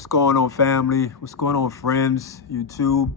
What's going on, family? What's going on, friends? YouTube.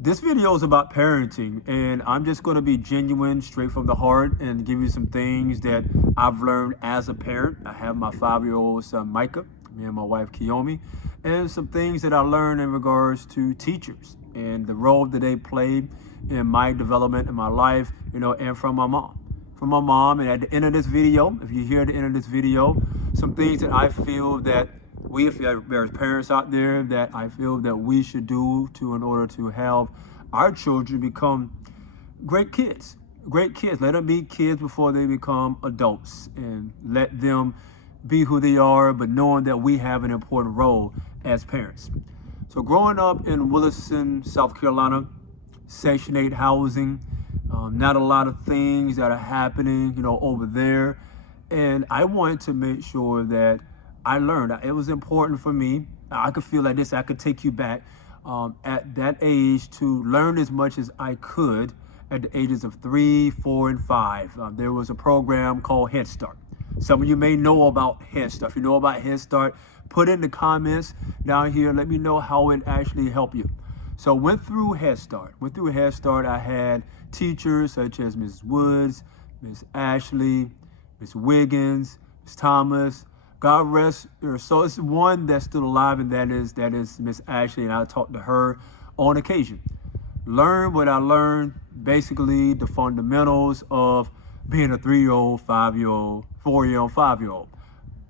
This video is about parenting, and I'm just going to be genuine, straight from the heart, and give you some things that I've learned as a parent. I have my 5-year-old son, Micah, me and my wife, Kiyomi, and some things that I learned in regards to teachers and the role that they played in my development in my life, and from my mom. From my mom, and at the end of this video, if you hear at the end of this video, some things that I feel that if there's parents out there that I feel that we should do in order to help our children become great kids. Let them be kids before they become adults, and let them be who they are, but knowing that we have an important role as parents. So growing up in Williston, South Carolina, Section 8 housing, not a lot of things that are happening, over there. And I wanted to make sure that I learned. It was important for me. I could feel like this. I could take you back at that age to learn as much as I could at the ages of 3, 4, and 5. There was a program called HeadStart. Some of you may know about HeadStart. If you know about HeadStart, put in the comments down here. Let me know how it actually helped you. So went through HeadStart. I had teachers such as Ms. Woods, Ms. Ashley, Ms. Wiggins, Ms. Thomas. God rest her. So it's one that's still alive, and that is Miss Ashley, and I talked to her on occasion. Learn what I learned, basically the fundamentals of being a 3-year-old, 5-year-old, 4-year-old, 5-year-old.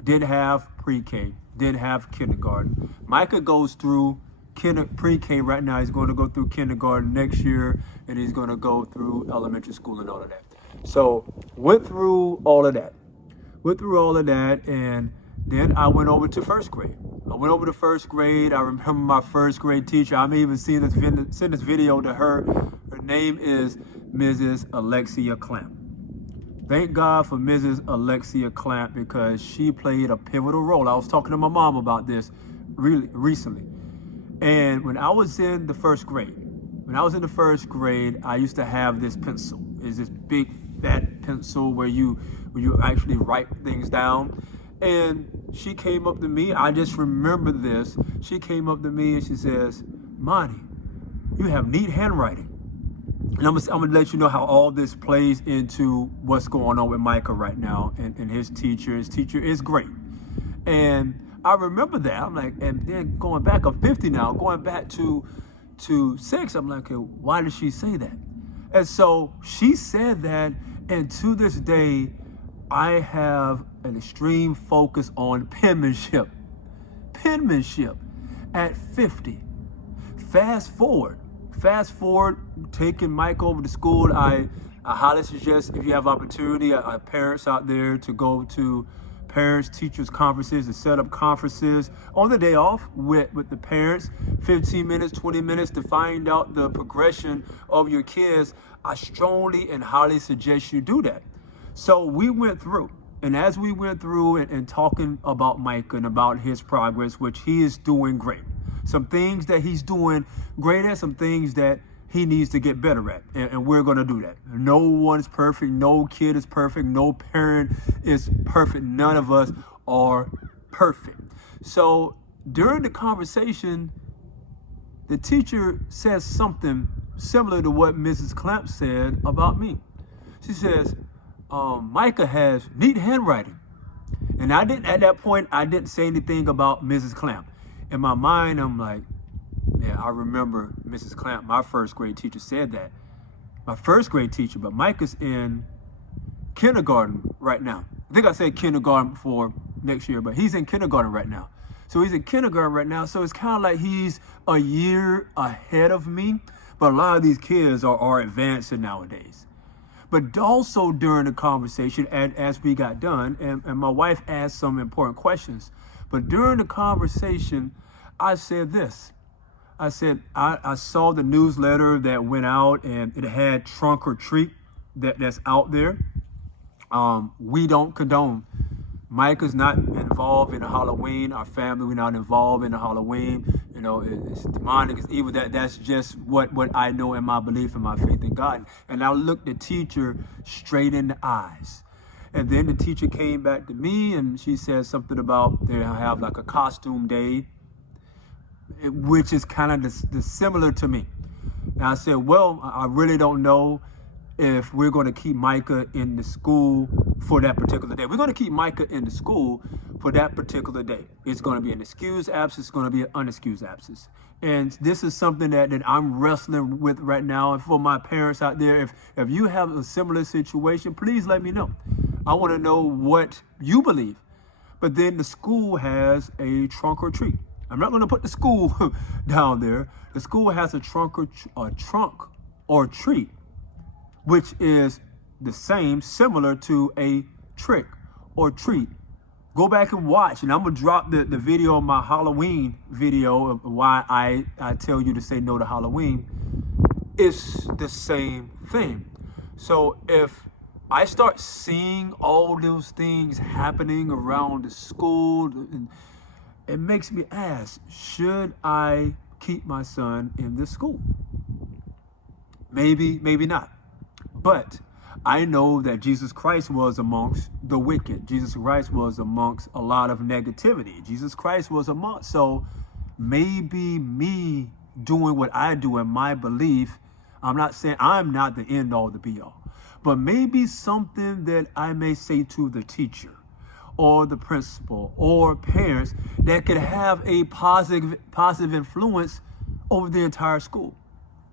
Didn't have pre-K, didn't have kindergarten. Micah goes through pre-K right now. He's going to go through kindergarten next year, and he's going to go through elementary school and all of that. So went through all of that, and then I went over to first grade. I remember my first grade teacher. I may even send this video to her. Her name is Mrs. Alexia Clamp. Thank God for Mrs. Alexia Clamp, because she played a pivotal role. I was talking to my mom about this really recently. And when I was in the first grade, I used to have this pencil. It's this big fat pencil where you actually write things down. And she came up to me. I just remember this. She came up to me and she says, "Monty, you have neat handwriting." And I'm gonna let you know how all this plays into what's going on with Micah right now and his teacher. His teacher is great. And I remember that. I'm like, and then going back, I'm 50 now, going back to 6, I'm like, okay, why did she say that? And so she said that, and to this day, I have an extreme focus on penmanship. At 50. Fast forward, taking Mike over to school. I highly suggest, if you have opportunity, parents out there, to go to parents-teachers conferences and set up conferences on the day off with the parents, 15 minutes, 20 minutes to find out the progression of your kids. I strongly and highly suggest you do that. So we went through, and as we went through and talking about Micah and about his progress, which he is doing great. Some things that he's doing great at, some things that he needs to get better at, and we're going to do that. No one's perfect. No kid is perfect. No parent is perfect. None of us are perfect. So during the conversation, the teacher says something similar to what Mrs. Clamp said about me. She says, Micah has neat handwriting. And at that point, I didn't say anything about Mrs. Clamp. In my mind, I'm like, yeah, I remember Mrs. Clamp, my first grade teacher, said that. My first grade teacher, but Micah's in kindergarten right now. I think I said kindergarten before next year, but he's in kindergarten right now. So he's in kindergarten right now. So it's kind of like he's a year ahead of me. But a lot of these kids are advancing nowadays. But also during the conversation, as we got done, and my wife asked some important questions. But during the conversation, I said this. I said, I saw the newsletter that went out, and it had trunk or treat that's out there. We don't condone. Micah's not involved in Halloween. Our family, we're not involved in the Halloween. It's demonic, it's evil. That's just what I know in my belief and my faith in God. And I looked the teacher straight in the eyes. And then the teacher came back to me and she said something about they have like a costume day which is kind of the similar to me. And I said, well, I really don't know if we're going to keep Micah in the school for that particular day. We're going to keep Micah in the school for that particular day. It's going to be an excused absence. It's going to be an unexcused absence. And this is something that I'm wrestling with right now. And for my parents out there, if you have a similar situation, please let me know. I want to know what you believe. But then the school has a trunk or treat. I'm not going to put the school down there. The school has a trunk or treat, which is the same, similar to a trick or treat. Go back and watch, and I'm gonna drop the video on my Halloween video of why I tell you to say no to Halloween. It's the same thing. So if I start seeing all those things happening around the school, it makes me ask, should I keep my son in this school? Maybe, maybe not. But I know that Jesus Christ was amongst the wicked. Jesus Christ was amongst a lot of negativity. Jesus Christ was amongst, so maybe me doing what I do in my belief, I'm not saying I'm not the end all, the be all, but maybe something that I may say to the teacher or the principal or parents that could have a positive influence over the entire school.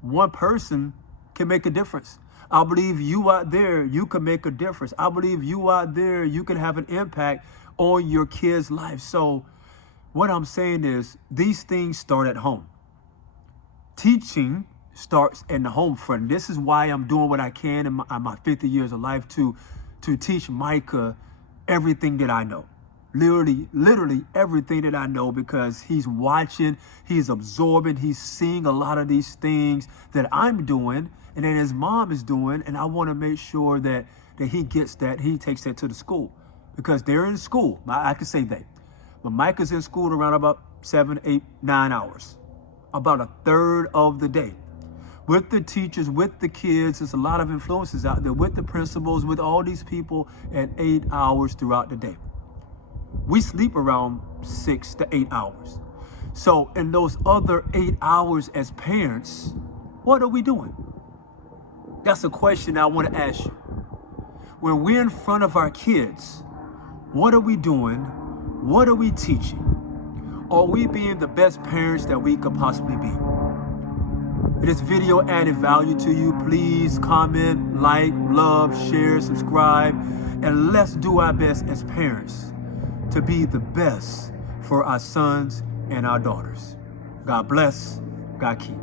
One person can make a difference. I believe you out there, you can make a difference. I believe you out there, you can have an impact on your kids' life. So what I'm saying is these things start at home. Teaching starts in the home front. This is why I'm doing what I can in my 50 years of life to teach Micah everything that I know. Literally everything that I know, because he's watching, he's absorbing, he's seeing a lot of these things that I'm doing and that his mom is doing. And I want to make sure that he gets that, he takes that to the school, because they're in school. I could say they, but Micah's in school around about 7, 8, 9 hours, about a third of the day. With the teachers, with the kids, there's a lot of influences out there, with the principals, with all these people at 8 hours throughout the day. We sleep around 6 to 8 hours. So in those other 8 hours as parents, what are we doing? That's a question I want to ask you. When we're in front of our kids, what are we doing? What are we teaching? Are we being the best parents that we could possibly be? If this video added value to you, please comment, like, love, share, subscribe, and let's do our best as parents to be the best for our sons and our daughters. God bless. God keep.